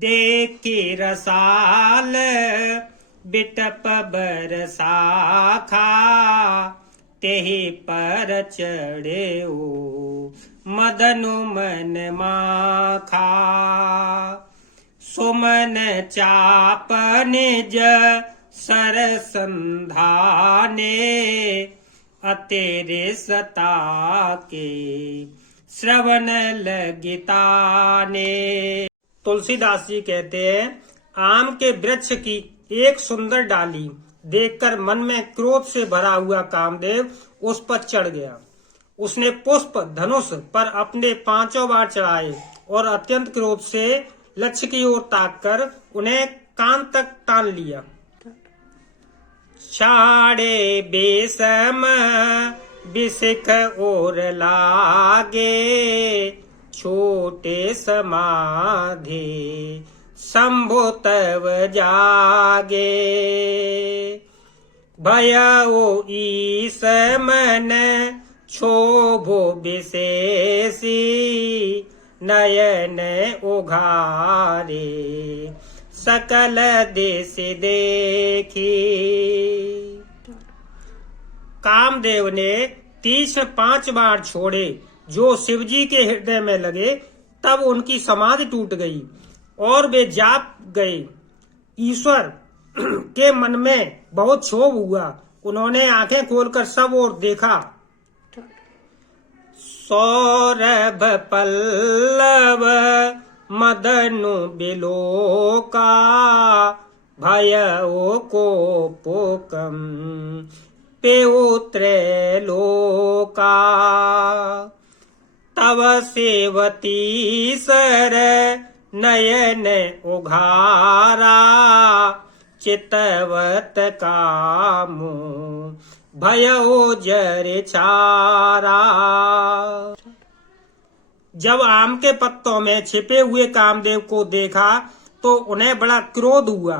देखी रसाल बिटप बरसाखा, तेहि पर चढ़े मदनु मन माखा। सुमन चाप निज सर संधाने, अतेरे सता के श्रवण लगिताने। तुलसीदास जी कहते हैं, आम के वृक्ष की एक सुंदर डाली देखकर मन में क्रोध से भरा हुआ कामदेव उस पर चढ़ गया। उसने पुष्प धनुष पर अपने 5 बार चढ़ाए और अत्यंत क्रोध से लक्ष्य की ओर ताककर उन्हें कान तक तान लिया। छाड़े बेसम बिसिख और लागे, छोटे समाधि शंभु तव जागे। भयउ ईस मन क्षोभो विशेषी, नयन उघारे सकल देश देखी। कामदेव ने तीक्ष्ण 5 बार छोड़े जो शिवजी के हृदय में लगे, तब उनकी समाधि टूट गई और वे जाग गए। ईश्वर के मन में बहुत क्षोभ हुआ। उन्होंने आंखें खोलकर सब ओर देखा। सौरभ पल्लव मदनु बिलोका, भयउ कोपोकम पेउत्र लोका। तव सेवती सर नयन उघारा, चितवत कामो भयउ जर छारा। जब आम के पत्तों में छिपे हुए कामदेव को देखा तो उन्हें बड़ा क्रोध हुआ,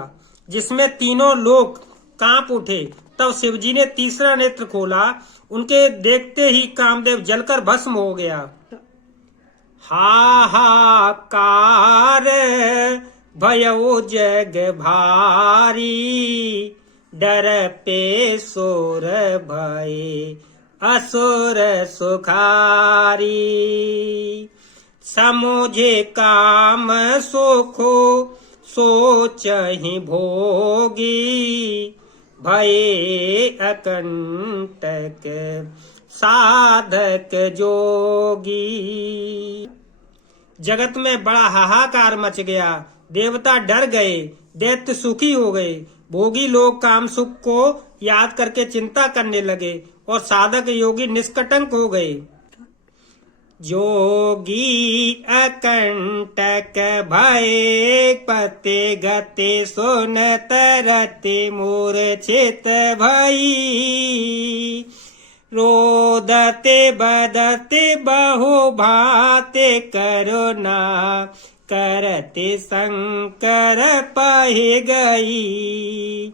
जिसमें तीनों लोग कांप उठे। तब शिवजी ने तीसरा नेत्र खोला। उनके देखते ही कामदेव जलकर भस्म हो गया। हाहाकार भयउ जग भारी, डर पे सोर भये असुर सुखारी। समुझे काम सुखो सोचहि भोगी, भये अकंटक साधक जोगी। जगत में बड़ा हाहाकार मच गया। देवता डर गए, दैत्य सुखी हो गए। भोगी लोग काम सुख को याद करके चिंता करने लगे और साधक योगी निष्कटंक हो गए। जोगी अकंटक भय पते गते, सुनत रति मूर्छित भई। रोदते बदते बहु भाते, करुणा करते शंकर पहि गई।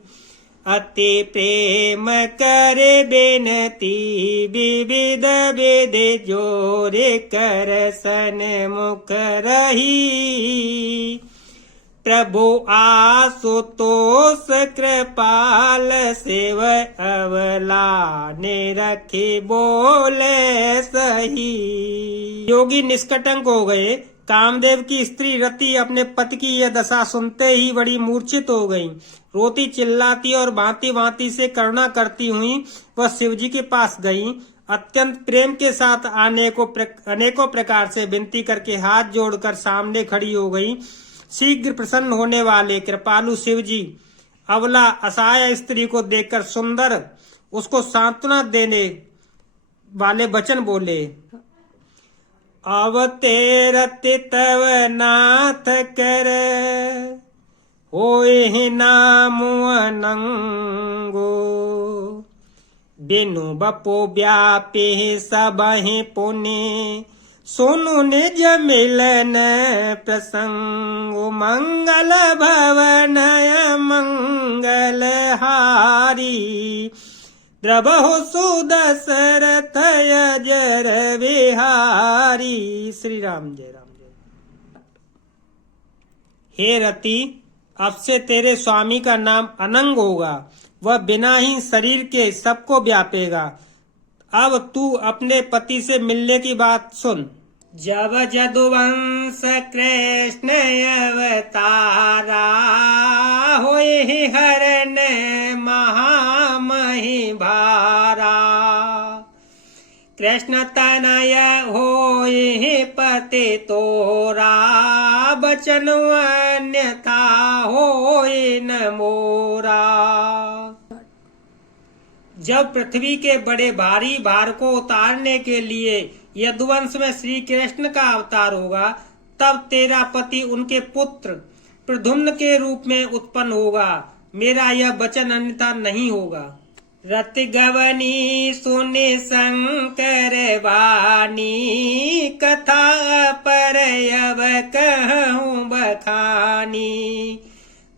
अति प्रेम करे बेनती, विविध विधि जोरे कर सन्मुख रही। प्रभु आशुतोष कृपाल शिव अवला, ने रखी बोले सही। योगी निष्कटंक हो गए। कामदेव की स्त्री रति अपने पति की यह दशा सुनते ही बड़ी मूर्छित हो गई। रोती चिल्लाती और भांति भांति से करुणा करती हुई वह शिवजी के पास गई। अत्यंत प्रेम के साथ अनेकों प्रकार से विनती करके हाथ जोड़कर सामने खड़ी हो गई। शीघ्र प्रसन्न होने वाले कृपालु शिवजी अबला असहाय स्त्री को देखकर सुंदर उसको सांत्वना देने वाले वचन बोले। अवतेरति तव नाथ कर, होए नामु अनंगो। बिनु बपो व्यापे सबहि पुनि, सुनु निज मिलन प्रसंग। मंगल भवन मंगल हारी, द्रवहु सुदशरथ अजर बिहारी। श्री राम जय राम जय। हे रति, अब से तेरे स्वामी का नाम अनंग होगा, वह बिना ही शरीर के सबको व्यापेगा। अब तू अपने पति से मिलने की बात सुन। जब जदुवंश कृष्ण अवतारा, होए हरण महामहि भारा। कृष्ण तनय होए पति तोरा, बचन अन्यथा होए न मोरा। जब पृथ्वी के बड़े भारी भार को उतारने के लिए यदुवंश में श्री कृष्ण का अवतार होगा, तब तेरा पति उनके पुत्र प्रद्युम्न के रूप में उत्पन्न होगा। मेरा यह वचन अन्यथा नहीं होगा। रति गवनी सुनि शंकर वाणी, कथा पर अब कहूँ बखानी।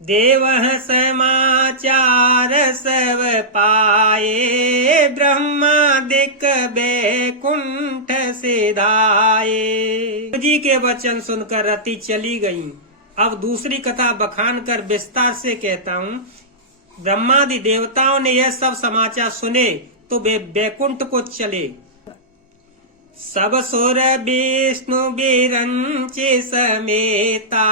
देवः समाचार सब पाए, ब्रह्मादिक बैकुंठ सिधाए। जी के वचन सुनकर रति चली गई। अब दूसरी कथा बखान कर विस्तार से कहता हूँ। ब्रह्मादि देवताओं ने यह सब समाचार सुने तो वे बैकुंठ को चले। सब सुर विष्णु बिरंचे समेता,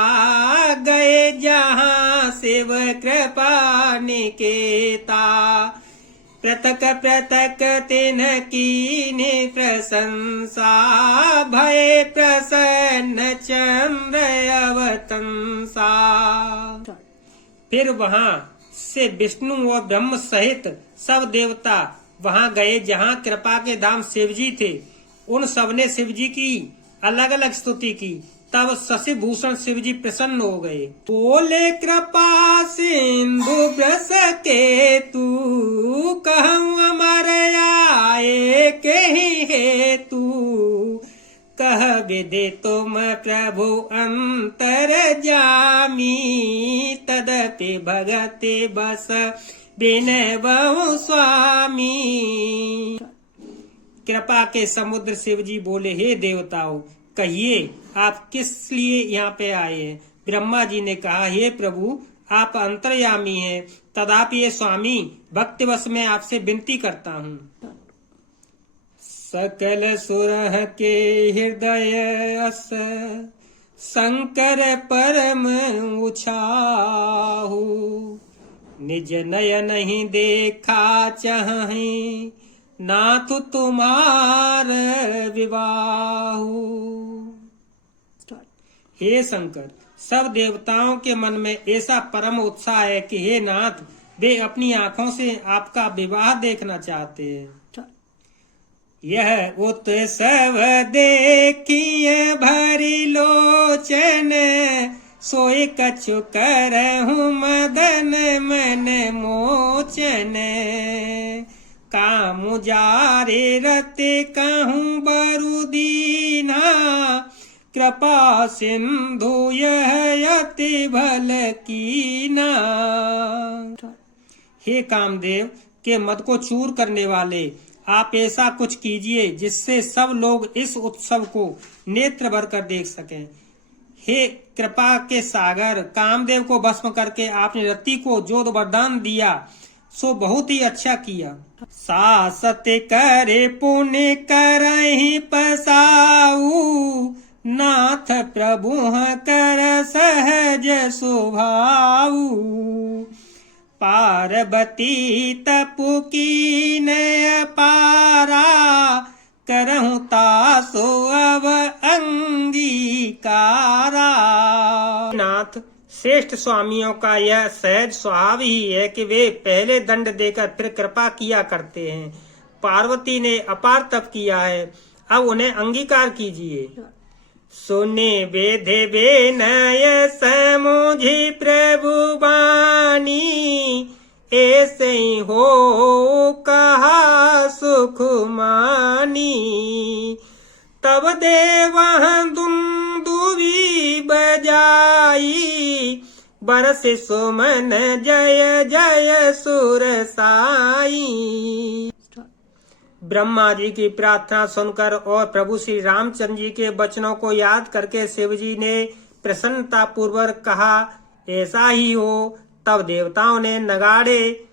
गए जहाँ शिव कृपा निकेता। पृथक पृथक तिन्ह कीन्हि प्रशंसा, भय प्रसन्न चंद्र अवतंसा। फिर वहाँ से विष्णु और ब्रह्म सहित सब देवता वहाँ गए जहाँ कृपा के धाम शिवजी थे। उन सबने शिवजी की अलग अलग स्तुति की। तब शशि भूषण शिवजी प्रसन्न हो गए। बोले कृपा सिंधु ब्रस के तू, कहूँ अमर आए कहीं है तू। कह विदे तुम प्रभु अंतर जामी, तदपि भगते बस बिन बहु स्वामी। कृपा के समुद्र शिवजी बोले, हे देवताओं, कहिए आप किस लिए यहाँ पे आए हैं। ब्रह्मा जी ने कहा, हे प्रभु, आप अंतर्यामी हैं, तथापि ये स्वामी भक्तिवश में आपसे विनती करता हूँ। सकल सुरह के हृदय अस, शंकर परम उछाहु। निज नयन ही देखा चाहे, नाथ तुम्हार विवाहु। हे शंकर, सब देवताओं के मन में ऐसा परम उत्साह है कि हे नाथ, वे अपनी आंखों से आपका विवाह देखना चाहते हैं। यह उत्सव देखिए भरी लोचन, सोई कछु करहु मदन मन मोचन। कामु जारे रते कहूँ बरुदीना, कृपा सिंधु यह अति भल कीना। हे कामदेव के मद को चूर करने वाले, आप ऐसा कुछ कीजिए जिससे सब लोग इस उत्सव को नेत्र भर कर देख सकें। हे कृपा के सागर, कामदेव को भस्म करके आपने रति को जो वरदान दिया सो बहुत ही अच्छा किया। सासत करे पुण्य करहि पसाऊ, नाथ प्रभु कर सहज स्वभाऊ। पार्वती तपु कीन अपारा, करहु तासो अब अंगीकारा। नाथ, श्रेष्ठ स्वामियों का यह सहज स्वभाव ही है कि वे पहले दंड देकर फिर कृपा किया करते हैं। पार्वती ने अपार तप किया है, अब उन्हें अंगीकार कीजिए। सुने वेधे विनय समुझी प्रभु बानी, ऐसे ही हो कहा सुख मानी। तब देवह दुंदुभी बजाई, बरस सुमन जय जय सुर साई। ब्रह्मा जी की प्रार्थना सुनकर और प्रभु श्री रामचंद्र जी के वचनों को याद करके शिव जी ने प्रसन्नता पूर्वक कहा, ऐसा ही हो। तब देवताओं ने नगाड़े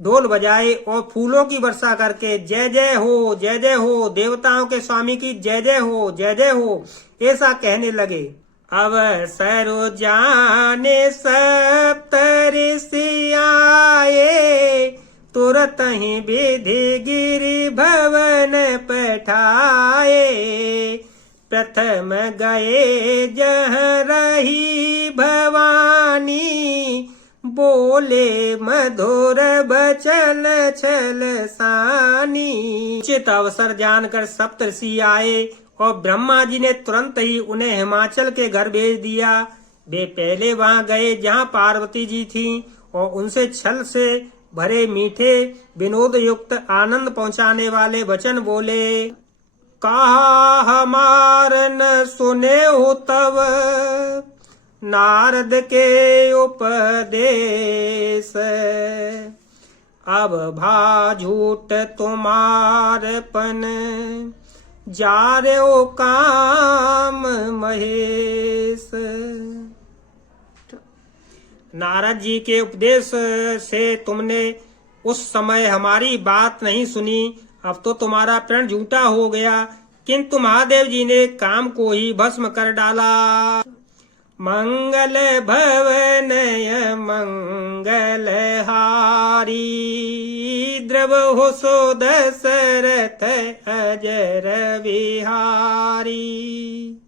ढोल बजाए और फूलों की वर्षा करके जय जय हो, जय जय हो, देवताओं के स्वामी की जय जय हो, जय जय हो, ऐसा कहने लगे। अवसरो जाने सप्त ऋषि आए, तुरत ही विधि गिरि भवन पठाए। प्रथम गए जहाँ रही भवानी, बोले मधुर बचन छल सानी। उचित अवसर जानकर सप्तऋषि आए और ब्रह्मा जी ने तुरंत ही उन्हें हिमाचल के घर भेज दिया। वे पहले वहां गए जहां पार्वती जी थीं और उनसे छल से भरे मीठे विनोद युक्त आनंद पहुंचाने वाले वचन बोले। कहा हमार न सुने हो तब नारद के उपदेश, अब भा झूठ तुम्हारपन जा रे ओ काम महेश। नारद जी के उपदेश से तुमने उस समय हमारी बात नहीं सुनी, अब तो तुम्हारा प्रण झूठा हो गया। किंतु महादेव जी ने काम को ही भस्म कर डाला। मंगल भवनय मंगल हारी, द्रव हो सो दशरथ अजर विहारी।